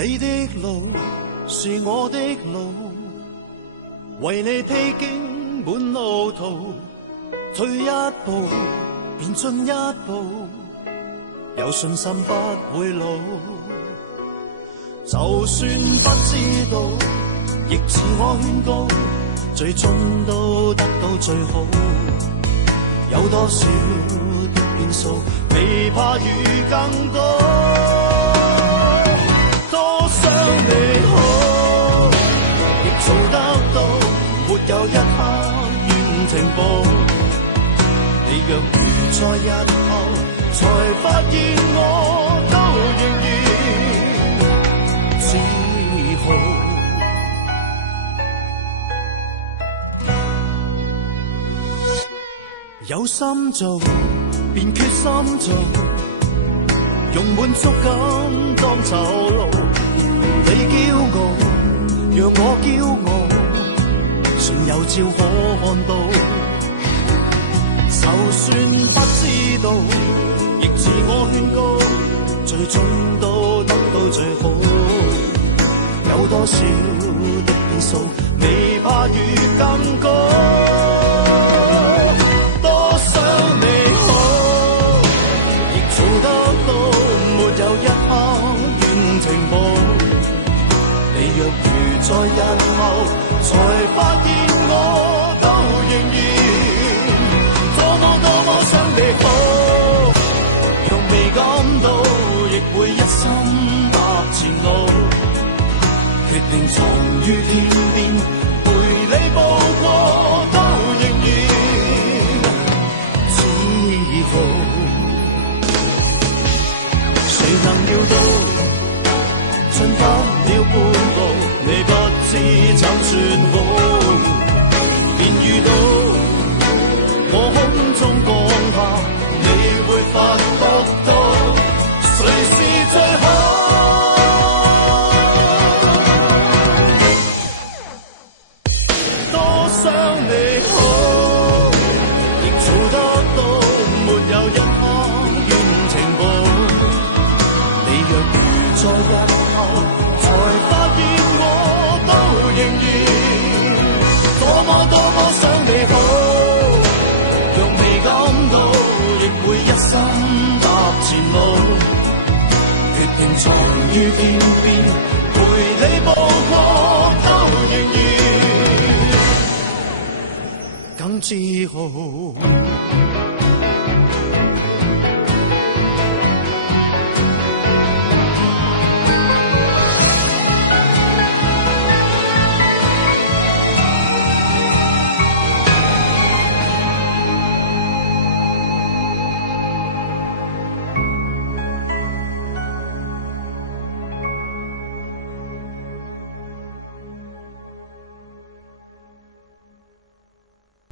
你的路是我的路，為你披荊滿路途，退一步便進一步，有信心不會老。就算不知道，亦自我勸告，最終都得到最好。有多少的變數，未怕遇更多。多想你好，亦做得到，沒有一刻願停步。你若如在日後，才發現我都仍然自豪。有心做，便決心做，用滿足感當走路。你驕傲，讓我驕傲，誰有照可看到？就算不知道，亦自我勸告，最終都得到最好。有多少的變數，未怕遇更高。在日後才發現我都仍然多麼想你好，若未感到亦會一心踏前路，決定藏於天邊陪你步過都仍然自豪。誰能料到進不了半步，你不知怎算好，便遇到我空中降下，你會發覺到誰是最好。多想你好，亦做得到，沒有一刻願停步。你若如在日後，才發現我都仍然多麼想你好，若未感到亦會一心踏前路，決定藏於天邊陪你步過都仍然更自豪。